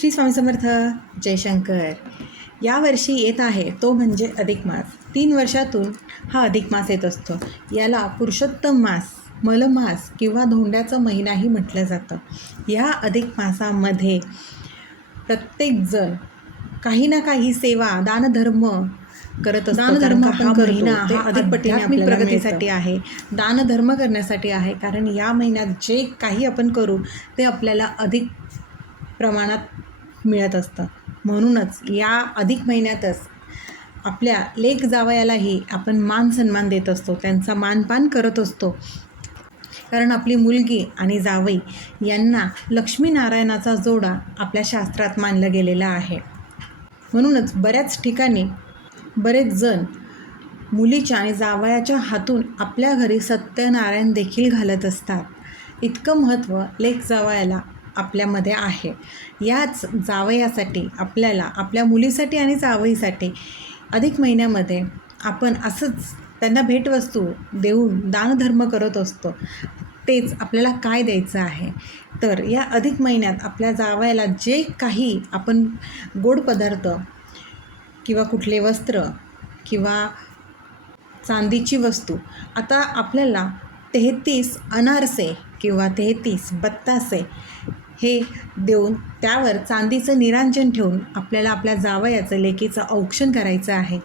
श्री स्वामी समर्थ. जयशंकर. यावर्षी येत आहे तो म्हणजे अधिक मास. 3 वर्षातून हा अधिक मास येत असतो. याला पुरुषोत्तम मास, मलमास किंवा धोंड्याचा महिनाही म्हटलं जातं. या अधिक मासामध्ये प्रत्येकजण काही ना काही सेवा, दानधर्म करत असतो. दानधर्म हा महिना हा आध्यात्मिक प्रगतीसाठी आहे, दानधर्म करण्यासाठी आहे. कारण या महिन्यात जे काही आपण करू ते आपल्याला अधिक प्रमाणात मिळत असतं. म्हणूनच या अधिक महिन्यातच आपल्या लेक जावयालाही आपण मान सन्मान देत असतो, त्यांचा मानपान करत असतो. कारण आपली मुलगी आणि जावई यांना लक्ष्मीनारायणाचा जोडा आपल्या शास्त्रात मानलं गेलेला आहे. म्हणूनच बऱ्याच ठिकाणी बरेच जण मुलीच्या आणि जावयाच्या हातून आपल्या घरी सत्यनारायण देखील घालत असतात. इतकं महत्त्व लेक जावयाला आपल्यामध्ये आहे. याच जावयासाठी आपल्याला आपल्या मुलीसाठी आणि जावईसाठी अधिक महिन्यामध्ये आपण असंच त्यांना भेटवस्तू देऊन दानधर्म करत असतो. तेच आपल्याला काय द्यायचं आहे तर या अधिक महिन्यात आपल्या जावयाला जे काही आपण गोड पदार्थ किंवा कुठले वस्त्र किंवा चांदीची वस्तू, आता आपल्याला 33 अनारसे किंवा 33 बत्तासे हे देऊन त्यावर चांदीचं निरांजन ठेवून आपल्याला आपल्या जावयाचं लेकीचं औक्षण करायचं आहे.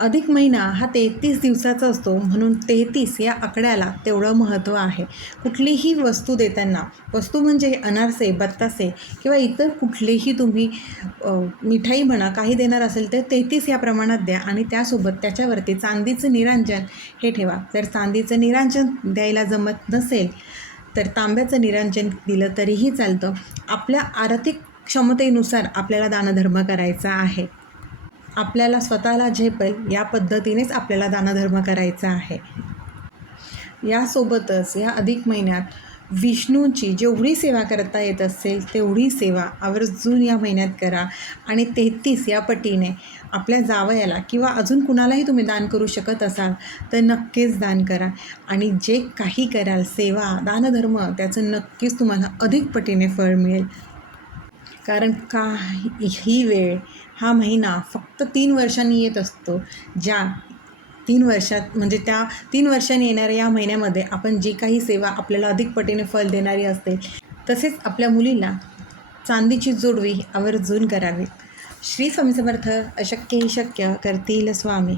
अधिक महिना हा 33 दिवसाचा असतो, म्हणून 33 या आकड्याला तेवढं महत्त्व आहे. कुठलीही वस्तू देताना, वस्तू म्हणजे अनारसे, बत्तासे किंवा इतर कुठलेही तुम्ही मिठाई म्हणा काही देणार असेल तर 33 या प्रमाणात द्या आणि त्यासोबत त्याच्यावरती चांदीचं निरांजन हे ठेवा. जर चांदीचं निरांजन द्यायला जमत नसेल तर तांब्याचं निरांजन दिलं तरीही चालतं. आपल्या आर्थिक क्षमतेनुसार आपल्याला दानधर्म करायचा आहे. आपल्याला स्वतःला झेपेल या पद्धतीनेच आपल्याला दानधर्म करायचा आहे. यासोबतच या अधिक महिन्यात विष्णूंची जेवढी सेवा करता येत असेल तेवढी सेवा आवर्जून या महिन्यात करा आणि 33 या पटीने आपल्या जावयाला किंवा अजून कुणालाही तुम्ही दान करू शकत असाल तर नक्कीच दान करा. आणि जे काही कराल सेवा, दानधर्म त्याचं नक्कीच तुम्हाला अधिक पटीने फळ मिळेल. कारण ही वेळ, हा महिना फक्त 3 वर्षांनी येत असतो. ज्या 3 वर्षात म्हणजे त्या 3 वर्षांनी येणाऱ्या या महिन्यामध्ये आपण जी काही सेवा आपल्याला अधिक पटीने फल देणारी असते, तसेच आपल्या मुलीला चांदीची जोडवी आवर्जून करावी. श्री स्वामी समर्थ. अशक्य ही शक्य करतील स्वामी.